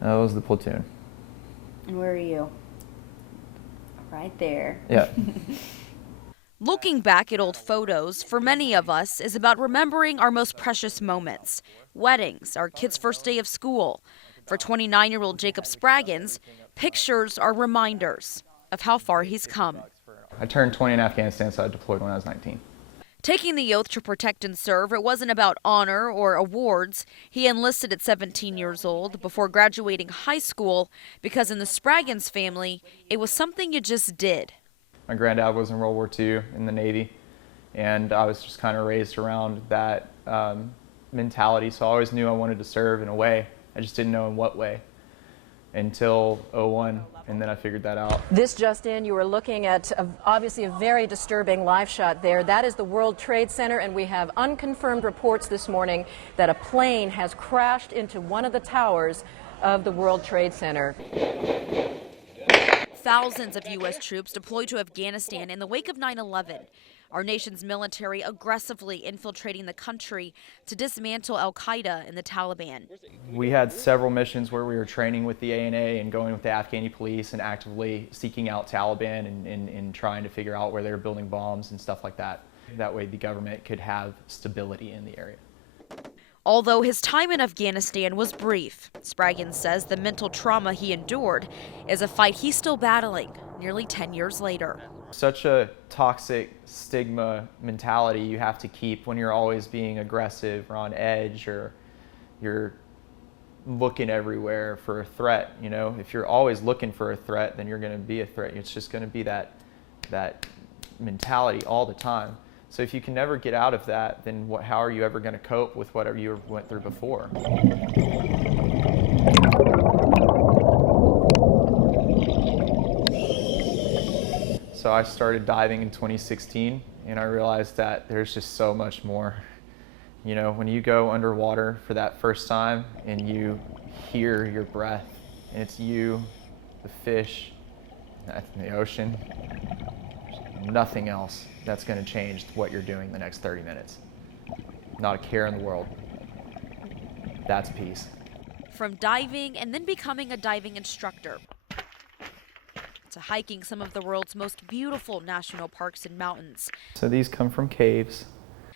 That was the platoon. And where are you? Right there. Yeah. Looking back at old photos, for many of us, is about remembering our most precious moments. Weddings, our kid's first day of school. For 29-year-old Jacob Spraggins, pictures are reminders of how far he's come. I turned 20 in Afghanistan, so I deployed when I was 19. Taking the oath to protect and serve, it wasn't about honor or awards. He enlisted at 17 years old before graduating high school because in the Spraggins family, it was something you just did. My granddad was in World War II in the Navy, and I was just kind of raised around that mentality, so I always knew I wanted to serve in a way. I just didn't know in what way until '01, and then I figured that out. This just in, you were looking at obviously a very disturbing live shot there. That is the World Trade Center, and we have unconfirmed reports this morning that a plane has crashed into one of the towers of the World Trade Center. Thousands of U.S. troops deployed to Afghanistan in the wake of 9/11. Our nation's military aggressively infiltrating the country to dismantle al-Qaeda and the Taliban. We had several missions where we were training with the ANA and going with the Afghani police and actively seeking out Taliban and trying to figure out where they were building bombs and stuff like that. That way the government could have stability in the area. Although his time in Afghanistan was brief, Spraggins says the mental trauma he endured is a fight he's still battling nearly 10 years later. Such a toxic stigma mentality you have to keep when you're always being aggressive or on edge or you're looking everywhere for a threat. You know, if you're always looking for a threat, then you're going to be a threat. It's just going to be that mentality all the time. So if you can never get out of that, then how are you ever going to cope with whatever you went through before? So I started diving in 2016, and I realized that there's just so much more. You know, when you go underwater for that first time and you hear your breath, and it's you, the fish, and the ocean, there's nothing else that's going to change what you're doing the next 30 minutes. Not a care in the world. That's peace. From diving and then becoming a diving instructor, to hiking some of the world's most beautiful national parks and mountains. So these come from caves.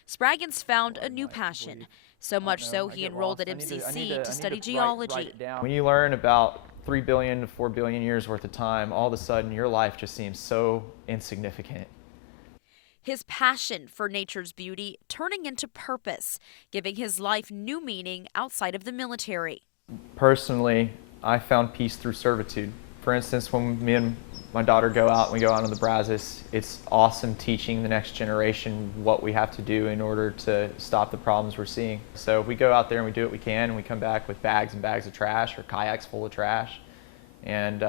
Spraggins found a new passion, so much so he enrolled at MCC to study geology. When you learn about 3 billion to 4 billion years worth of time, all of a sudden your life just seems so insignificant. His passion for nature's beauty turning into purpose, giving his life new meaning outside of the military. Personally, I found peace through servitude. For instance, when me and my daughter go out on the Brazos, it's awesome teaching the next generation what we have to do in order to stop the problems we're seeing. So we go out there and we do what we can, and we come back with bags and bags of trash or kayaks full of trash, and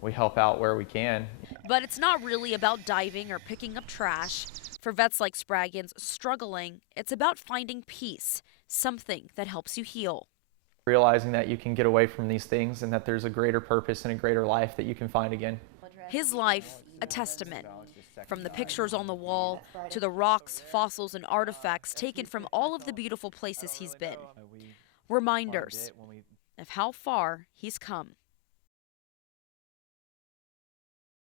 we help out where we can. But it's not really about diving or picking up trash. For vets like Spraggins struggling, it's about finding peace, something that helps you heal. Realizing that you can get away from these things and that there's a greater purpose and a greater life that you can find again. His life, a testament. From the pictures on the wall to the rocks, fossils, and artifacts taken from all of the beautiful places he's been. Reminders of how far he's come.